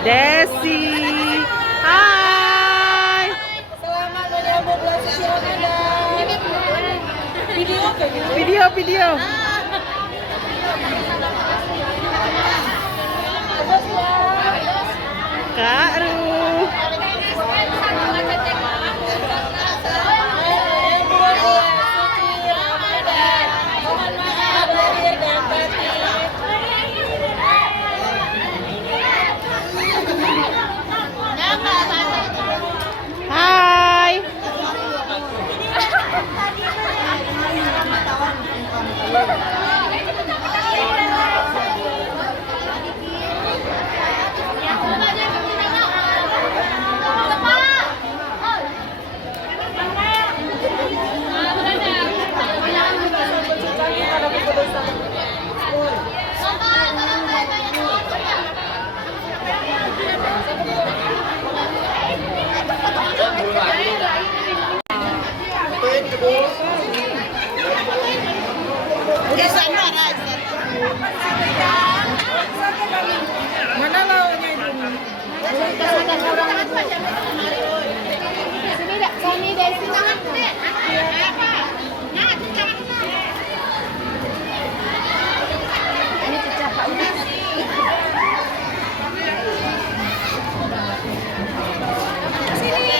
Desi. Hai. Selamat menyambut bulan suci Ramadan. Video. Kak Ru. Mohon maaf lahir dan batin. Hai. Mana launya itu? Sini Desi. Ini cecah Pak Udah. Sini.